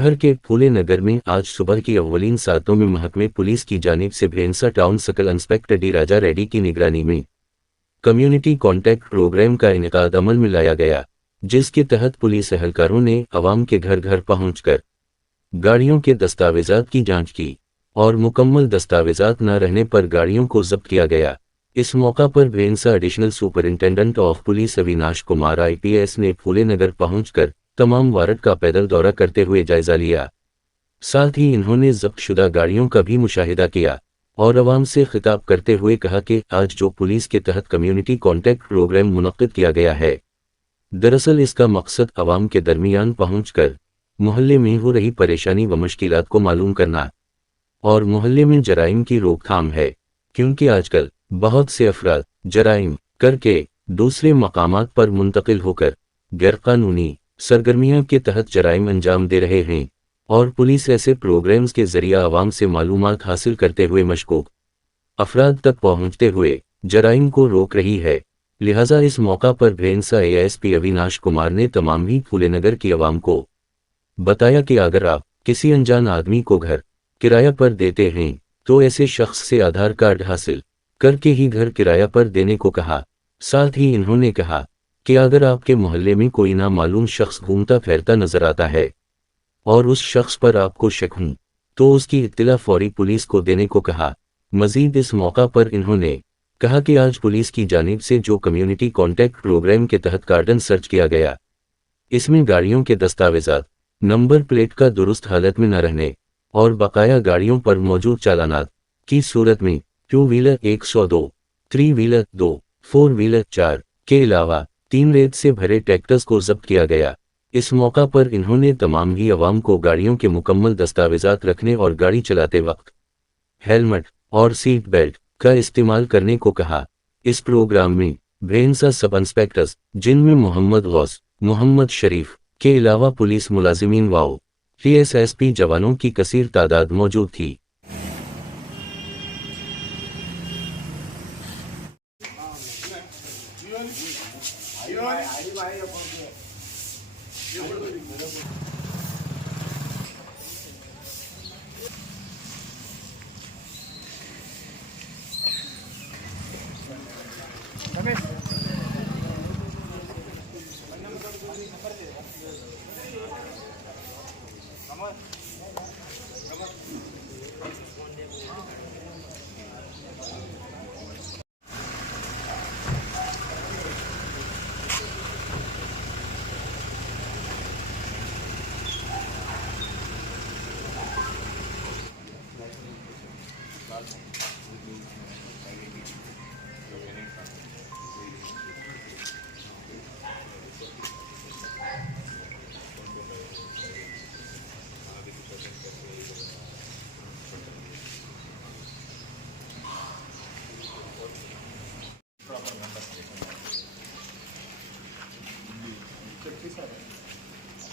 शहर के फूले नगर में आज सुबह की अव्वलीन सातों में महकमे पुलिस की जानिब से भेंसा टाउन सर्कल इंस्पेक्टर डी राजा रेड्डी की निगरानी में कम्युनिटी कॉन्टैक्ट प्रोग्राम का इनेकाद अमल में लाया गया, जिसके तहत पुलिस एहलकारों ने अवाम के घर घर पहुंचकर गाड़ियों के दस्तावेजात की जांच की और मुकम्मल दस्तावेजात न रहने पर गाड़ियों को जब्त किया गया। इस मौका पर Bhainsa additional superintendent of police Avinash Kumar IPS ने फूले नगर पहुंचकर तमाम वार्ड का पैदल दौरा करते हुए जायजा लिया। साथ ही इन्होंने जब्तशुदा गाड़ियों का भी मुशाहिदा किया और अवाम से खिताब करते हुए कहा कि आज जो पुलिस के तहत कम्युनिटी कॉन्टैक्ट प्रोग्राम मुनक्किद किया गया है, दरअसल इसका मकसद अवाम के दरमियान पहुंचकर मोहल्ले में हो रही परेशानी व मुश्किलात को मालूम करना और मोहल्ले में जराइम की रोकथाम है, क्योंकि आजकल बहुत से अफराद जराइम करके दूसरे मकामात पर मुंतकिल होकर गैरकानूनी सरगर्मियों के तहत जराइम अंजाम दे रहे हैं और पुलिस ऐसे प्रोग्राम्स के जरिए आवाम से मालूमात हासिल करते हुए मशकूक अफराद तक पहुंचते हुए जराइम को रोक रही है। लिहाजा इस मौका पर भेंसा ASP अविनाश कुमार ने तमाम ही फूले नगर की आवाम को बताया कि अगर आप किसी अनजान आदमी को घर किराया पर देते हैं तो ऐसे शख्स से आधार कार्ड हासिल करके ही घर किराया पर देने को कहा। साथ ही इन्होंने कहा कि अगर आपके मोहल्ले में कोई नामालूम शख्स घूमता फिरता नजर आता है और उस शख्स पर आपको शक हो तो उसकी इत्तला फौरी पुलिस को देने को कहा। मजीद इस मौका पर इन्होंने कहा कि आज पुलिस की जानिब से जो कम्युनिटी कॉन्टैक्ट प्रोग्राम के तहत कार्डन सर्च किया गया, इसमें गाड़ियों के दस्तावेजात नंबर प्लेट का दुरुस्त हालत में न रहने और बकाया गाड़ियों पर मौजूद चालानात की सूरत में 2 व्हीलर 102, 3 व्हीलर 2, 4 व्हीलर 4 के अलावा 3 रेत से भरे ट्रैक्टर्स को जब्त किया गया। इस मौका पर इन्होंने तमाम ही अवाम को गाड़ियों के मुकम्मल दस्तावेजात रखने और गाड़ी चलाते वक्त हेलमेट और सीट बेल्ट का इस्तेमाल करने को कहा। इस प्रोग्राम में भेंसा सब इंस्पेक्टर्स जिनमें मोहम्मद गौस, मोहम्मद शरीफ के अलावा पुलिस मुलाजिमीन व TSSP जवानों की कसीर तादाद मौजूद थी।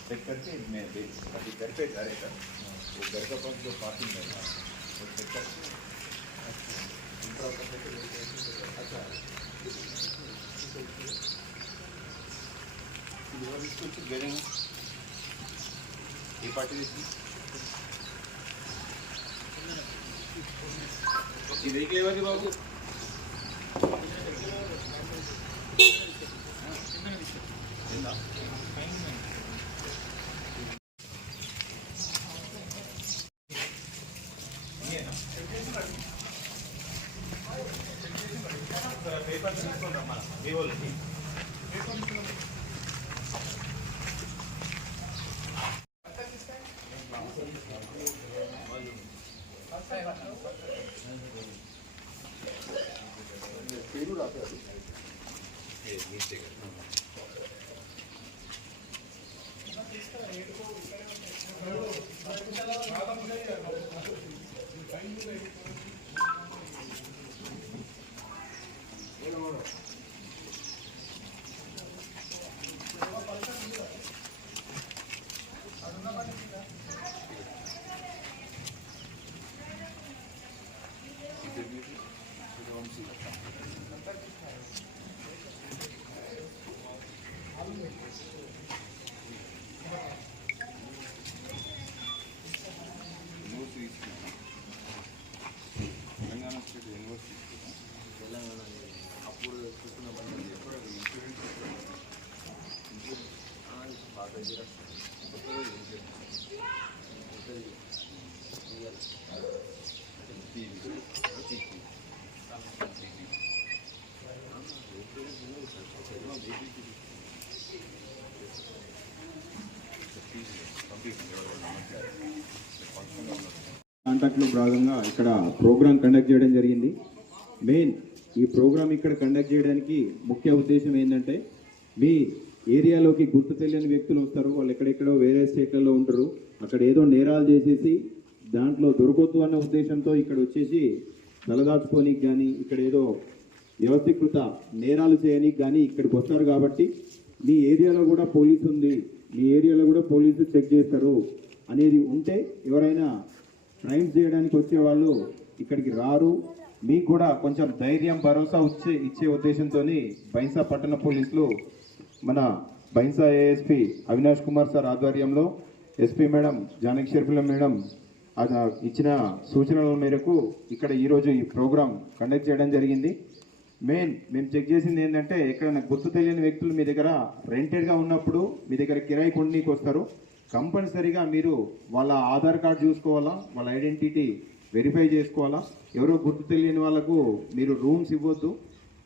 चेक करके मैं अभी घर पे जा रहेगा, वो घर का पास जो पार्किंग है ना वो चेक करके अच्छा इसको दे देंगे ये पार्टी देखिए बाबू पेपर కాంటాక్ట్లో భాగంగా ఇక్కడ ప్రోగ్రామ్ కండక్ట్ చేయడం జరిగింది. మెయిన్ ఈ ప్రోగ్రామ్ ఇక్కడ కండక్ట్ చేయడానికి ముఖ్య ఉద్దేశం ఏంటంటే, మీ ఏరియాలోకి గుర్తు తెలియని వ్యక్తులు వస్తారు. వాళ్ళు ఎక్కడెక్కడో వేరే స్టేట్లలో ఉంటారు. అక్కడ ఏదో నేరాలు చేసేసి దాంట్లో దొరకొద్దు అన్న ఉద్దేశంతో ఇక్కడ వచ్చేసి తలదాచుకోనికి కానీ, ఇక్కడ ఏదో వ్యవస్థీకృత నేరాలు చేయడానికి కానీ ఇక్కడికి వస్తారు. కాబట్టి మీ ఏరియాలో కూడా పోలీసు ఉంది, మీ ఏరియాలో కూడా పోలీసు చెక్ చేస్తారు అనేది ఉంటే ఎవరైనా క్రైమ్స్ చేయడానికి వచ్చేవాళ్ళు ఇక్కడికి రారు. మీకు కూడా కొంచెం ధైర్యం భరోసా ఇచ్చే ఉద్దేశంతో బైన్సా పట్టణ పోలీసులు మన బైన్సా ఏఎస్పీ అవినాష్ కుమార్ సార్ ఆధ్వర్యంలో SP madam Janaki Sharmila madam ఇచ్చిన సూచనల మేరకు ఇక్కడ ఈరోజు ఈ ప్రోగ్రాం కండక్ట్ చేయడం జరిగింది. మెయిన్ మేము చెక్ చేసింది ఏంటంటే, ఎక్కడైనా గుర్తు తెలియని వ్యక్తులు మీ దగ్గర రెంటెడ్గా ఉన్నప్పుడు మీ దగ్గర కిరాయి కొనడానికి వస్తారు. కంపల్సరీగా మీరు వాళ్ళ ఆధార్ కార్డు చూసుకోవాలా, వాళ్ళ ఐడెంటిటీ వెరిఫై చేసుకోవాలా. ఎవరో గుర్తు తెలియని వాళ్ళకు మీరు రూమ్స్ ఇవ్వద్దు.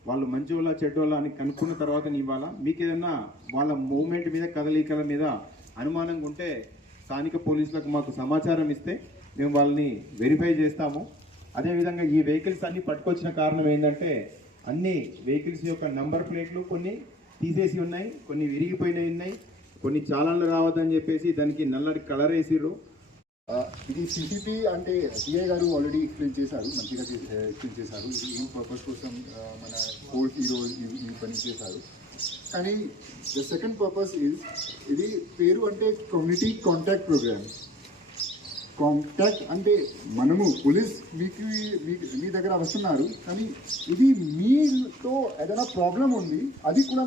వాళ్ళు మంచి వాళ్ళ చెడ్డ వాళ్ళ అని కనుక్కున్న తర్వాత ఇవ్వాలా. మీకు ఏదన్నా వాళ్ళ మూవ్మెంట్ మీద, కదలికల మీద అనుమానంగా ఉంటే స్థానిక పోలీసులకు మాకు సమాచారం ఇస్తే మేము వాళ్ళని వెరిఫై చేస్తాము. అదేవిధంగా ఈ వెహికల్స్ అన్ని పట్టుకొచ్చిన కారణం ఏంటంటే, అన్ని వెహికల్స్ యొక్క నంబర్ ప్లేట్లు కొన్ని తీసేసి ఉన్నాయి, కొన్ని విరిగిపోయినవి ఉన్నాయి, కొన్ని చాలాన్లు రావద్దని చెప్పేసి దానికి నల్లటి కలర్ వేసిర్రు. ఇది సిసిపి అంటే సిఐ గారు ఆల్రెడీ ఎక్స్ప్లెయిన్ చేశారు, మంచిగా ఎక్స్ప్లెయిన్ చేశారు. ఇది ఈ పర్పస్ కోసం మన కోర్ట్ ఈ పని చేశారు. కానీ ద సెకండ్ పర్పస్ ఇది పేరు అంటే కమ్యూనిటీ కాంటాక్ట్ ప్రోగ్రామ్. కాంటాక్ట్ అంటే మనము పోలీస్ మీ దగ్గర వస్తున్నారు, కానీ ఇది మీతో ఏదైనా ప్రాబ్లం ఉంది అది కూడా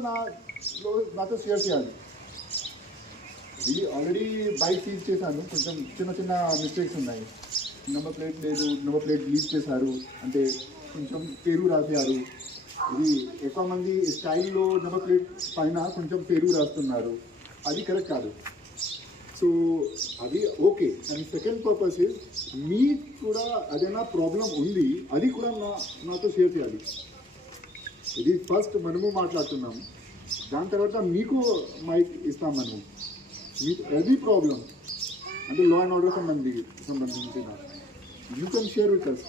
నాతో షేర్ చేయాలి. ఇది ఆల్రెడీ బైక్ సీజ్ చేశాను, కొంచెం చిన్న మిస్టేక్స్ ఉన్నాయి. నెంబర్ ప్లేట్ లేదు, నెంబర్ ప్లేట్ లీజ్ చేశారు, అంటే కొంచెం పేరు రాశారు. ఇది ఎక్కువ మంది స్టైల్లో నెంబర్ ప్లేట్ పైన కొంచెం పేరు రాస్తున్నారు, అది కరెక్ట్ కాదు. సో అది ఓకే. అండ్ సెకండ్ పర్పస్ మీ కూడా ఏదైనా ప్రాబ్లం ఉంది అది కూడా నాతో షేర్ చేయాలి. ఇది ఫస్ట్ మనము మాట్లాడుతున్నాము, దాని తర్వాత మీకు మైక్ ఇస్తాం. మనము మీకు ఎది ప్రాబ్లం అంటే లా అండ్ ఆర్డర్ సంబంధించిన you can share with us.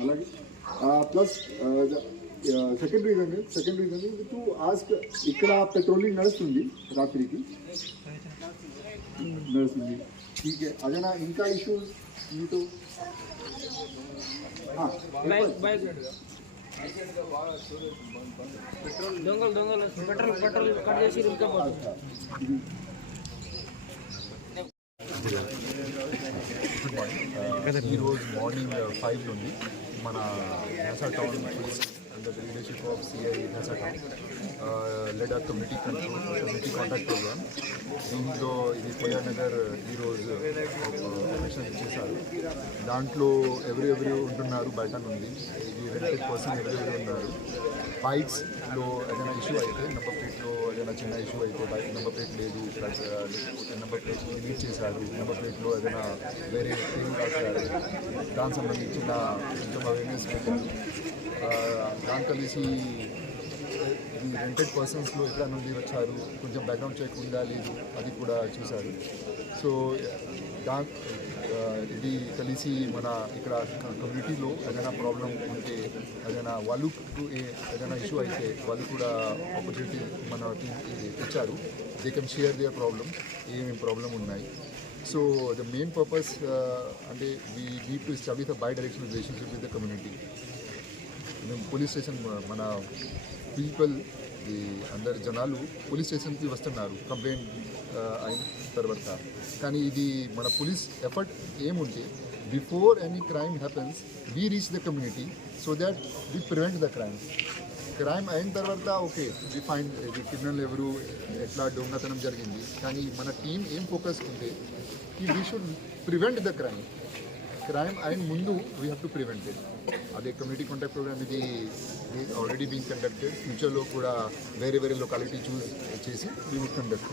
అలాగే plus second reason to ask, ఇక్కడ పెట్రోలింగ్ నడుస్తుంది రాత్రికి నడుస్తుంది, ఠీకే. అదేనా ఇంకా ఇష్యూస్ మీతో? ఈరోజు మార్నింగ్ 5 నుండి మన న్యాసా town police under the leadership of CI న్యాసా town led a community contact programme. దీంట్లో ఇది కొయ్యా నగర్ ఈరోజు కమిషన్ చేశారు. దాంట్లో ఎవరు ఉంటున్నారు బయట నుండి, ఇది రెంటెడ్ పర్సన్ ఎవరు ఉన్నారు. బైక్స్లో ఏదైనా ఇష్యూ అయితే, నెంబర్ ప్లేట్లో ఏదైనా చిన్న ఇష్యూ అయితే, బైక్ నెంబర్ ప్లేట్ లేదు, నెంబర్ ప్లేట్ డిలీట్ చేశారు, నెంబర్ ప్లేట్లో ఏదైనా వేరే పేరు రాశారు, దానికి సంబంధించిన కొంచెం అవేర్నెస్ పెట్టారు. దాని కలిసి ఈ రెంటెడ్ పర్సన్స్లో ఎక్కడ నుండి వచ్చారు, కొంచెం బ్యాక్గ్రౌండ్ చెక్ ఉందా లేదు అది కూడా చూశారు. సో ఇది కలిసి మన ఇక్కడ కమ్యూనిటీలో ఏదైనా ప్రాబ్లం ఉంటే, ఏదైనా వాళ్ళకు ఏదైనా ఇష్యూ అయితే వాళ్ళు కూడా ఆపర్చునిటీ మన టీంకి ఇచ్చారు. They can share their problem, ఏమేమి ప్రాబ్లం ఉన్నాయి. సో ద మెయిన్ పర్పస్ అంటే we need to establish the bidirectional relationship with the community. మేము పోలీస్ స్టేషన్ మన పీపుల్ అందరు జనాలు పోలీస్ స్టేషన్కి వస్తున్నారు కంప్లైంట్ అయిన తర్వాత. కానీ ఇది మన పోలీస్ ఎఫర్ట్ ఏముంటే, before any crime happens we reach the community so that we prevent the crime. Crime అయిన తర్వాత ఓకే వీ ఫైండ్ క్రిమినల్ ఎవరు, ఎట్లా దొంగతనం జరిగింది, కానీ మన టీం ఏం ఫోకస్ ఉంటే we should prevent the crime. Crime and ముందు we have to prevent it. అదే కమ్యూనిటీ కాంటాక్ట్ ప్రోగ్రామ్ ఇది ఆల్రెడీ బీన్ కండక్టెడ్. ఫ్యూచర్లో కూడా వేరే వేరే లొకాలిటీ చూస్ చేసి వీ వుడ్ కండక్ట్.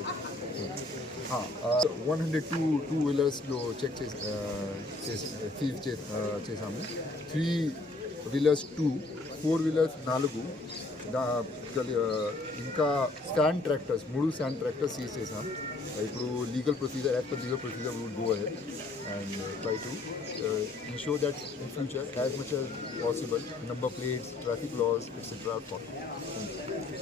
102 టూ వీలర్స్లో చెక్ సీజ్ చేసాము. 3 వీలర్స్ 2, 4 వీలర్స్ 4, ఇంకా stand tractors 3 stand tractors seize చేసాం. ఇప్పుడు legal procedure, as per legal procedure we would go ahead and try to ensure that in future as much as possible number plates, traffic laws, etc. are followed. Thank you.